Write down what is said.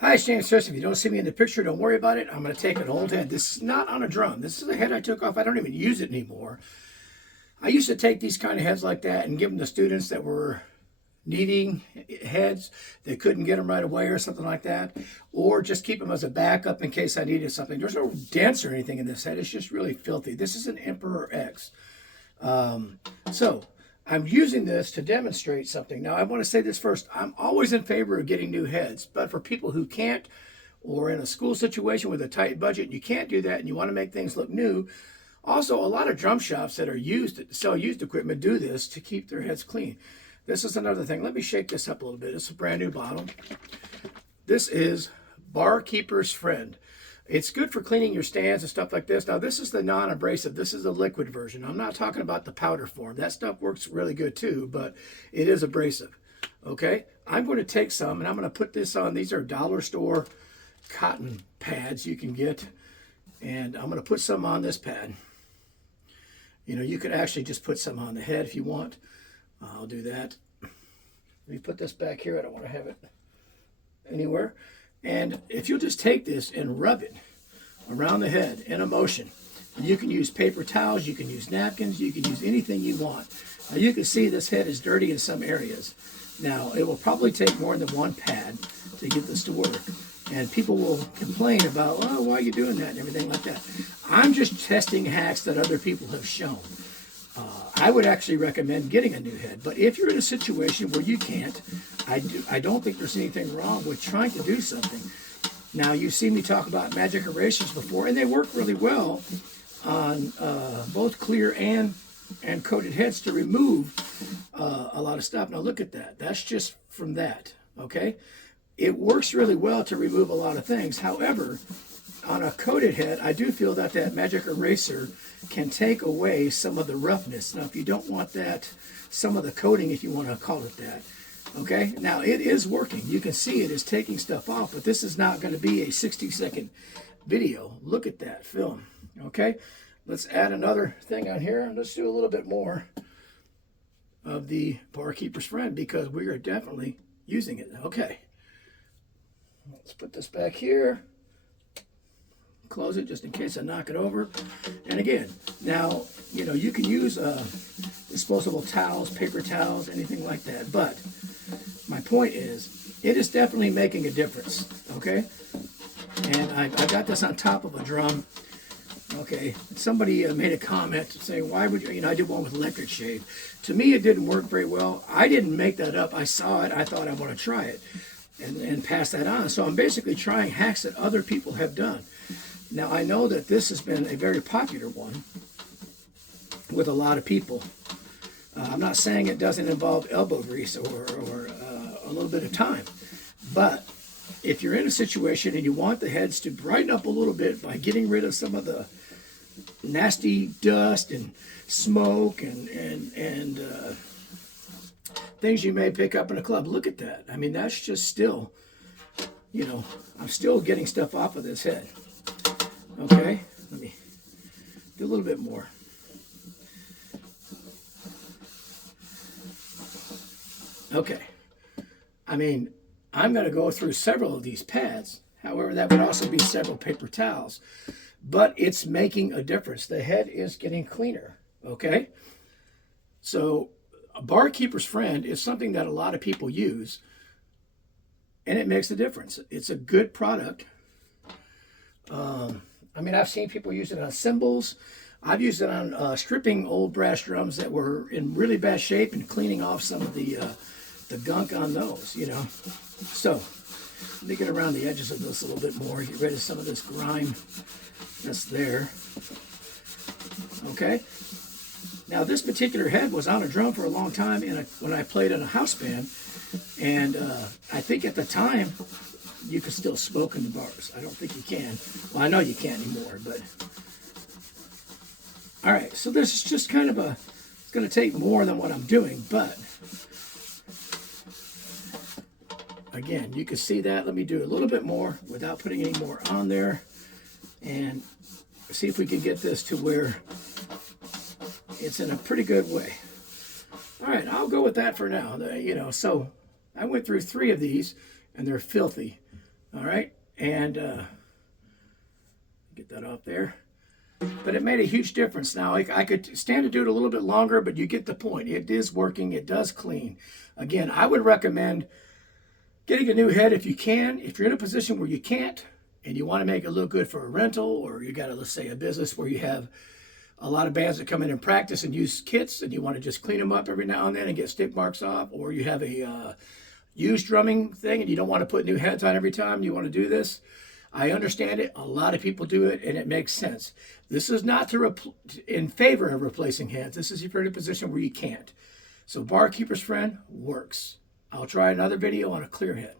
Hi, it's James Church. If you don't see me in the picture, don't worry about it. I'm going to take an old head. This is not on a drum. This is a head I took off. I don't even use it anymore. I used to take these kind of heads like that and give them to students that were needing heads. They couldn't get them right away or something like that. Or just keep them as a backup in case I needed something. There's no dents or anything in this head. It's just really filthy. This is an Emperor X. So I'm using this to demonstrate something. Now, I want to say this first. I'm always in favor of getting new heads, but for people who can't, or in a school situation with a tight budget, you can't do that and you want to make things look new. Also, a lot of drum shops that are sell used equipment do this to keep their heads clean. This is another thing. Let me shake this up a little bit. It's a brand new bottle. This is Barkeeper's Friend. It's good for cleaning your stands and stuff like this. Now, this is the non-abrasive. This is the liquid version. I'm not talking about the powder form. That stuff works really good too, but it is abrasive. Okay? I'm going to take some and I'm going to put this on. These are dollar store cotton pads you can get. And I'm going to put some on this pad. You know, you could actually just put some on the head if you want. I'll do that. Let me put this back here. I don't want to have it anywhere. And if you'll just take this and rub it around the head in a motion, you can use paper towels, you can use napkins, you can use anything you want. Now you can see this head is dirty in some areas. Now it will probably take more than one pad to get this to work. And people will complain about, oh, why are you doing that and everything like that. I'm just testing hacks that other people have shown. I would actually recommend getting a new head, but if you're in a situation where you can't, I don't think there's anything wrong with trying to do something. Now, you've seen me talk about magic erasers before, and they work really well on both clear and coated heads to remove a lot of stuff. Now, look at that. That's just from that, okay? It works really well to remove a lot of things. However, on a coated head, I do feel that that magic eraser can take away some of the roughness. Now, if you don't want that, some of the coating, if you want to call it that, okay? Now, it is working. You can see it is taking stuff off, but this is not going to be a 60-second video. Look at that film, okay? Let's add another thing on here. Let's do a little bit more of the Barkeeper's Friend because we are definitely using it. Okay. Let's put this back here. Close it just in case I knock it over. And again, now, you know, you can use disposable towels, paper towels, anything like that. But my point is, it is definitely making a difference, okay? And I got this on top of a drum. Okay, somebody made a comment saying, why would you know, I did one with electric shave. To me, it didn't work very well. I didn't make that up. I saw it. I thought I want to try it and pass that on. So I'm basically trying hacks that other people have done. Now, I know that this has been a very popular one with a lot of people. I'm not saying it doesn't involve elbow grease or a little bit of time, but if you're in a situation and you want the heads to brighten up a little bit by getting rid of some of the nasty dust and smoke and things you may pick up in a club, look at that. I mean, that's just still, you know, I'm still getting stuff off of this head. Okay, let me do a little bit more. Okay, I mean, I'm going to go through several of these pads. However, that would also be several paper towels. But it's making a difference. The head is getting cleaner, okay? So a Barkeeper's Friend is something that a lot of people use, and it makes a difference. It's a good product. I mean, I've seen people use it on cymbals. I've used it on stripping old brass drums that were in really bad shape and cleaning off some of the gunk on those, you know. So let me get around the edges of this a little bit more, get rid of some of this grime that's there. Okay. Now, this particular head was on a drum for a long time when I played in a house band, and I think at the time, you can still smoke in the bars. I don't think you can. Well, I know you can't anymore, but... All right, so this is just kind of it's going to take more than what I'm doing, but... Again, you can see that. Let me do a little bit more without putting any more on there. And see if we can get this to where it's in a pretty good way. All right, I'll go with that for now. You know, so I went through 3 of these, and they're filthy. All right, and get that off there. But it made a huge difference. Now, I could stand to do it a little bit longer, but you get the point. It is working. It does clean. Again, I would recommend getting a new head if you can. If you're in a position where you can't and you want to make it look good for a rental, or you got, let's say, a business where you have a lot of bands that come in and practice and use kits, and you want to just clean them up every now and then and get stick marks off, or you have a used drumming thing and you don't want to put new heads on every time you want to do this, I understand it. A lot of people do it, and it makes sense. This is not in favor of replacing heads. This is if you're in a position where you can't. So Barkeeper's Friend works. I'll try another video on a clear head.